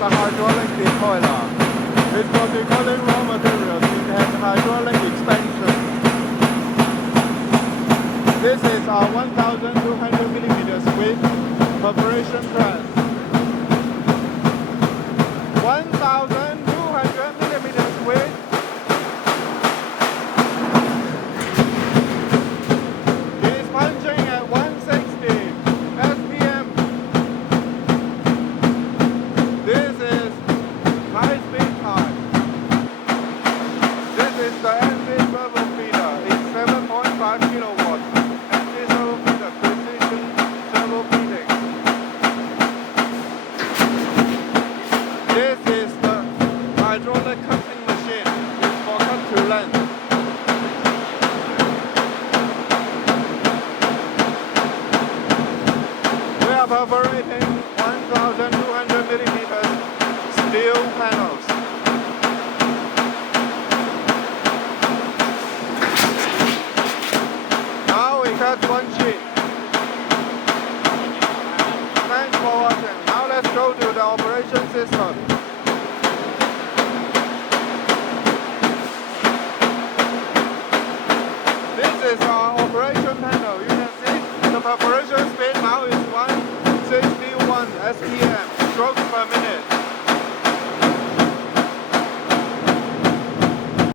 the hydraulic decoiler. It's for decoiling raw materials. It has hydraulic extension. This is our 1,200 millimeters width perforation press. 1,000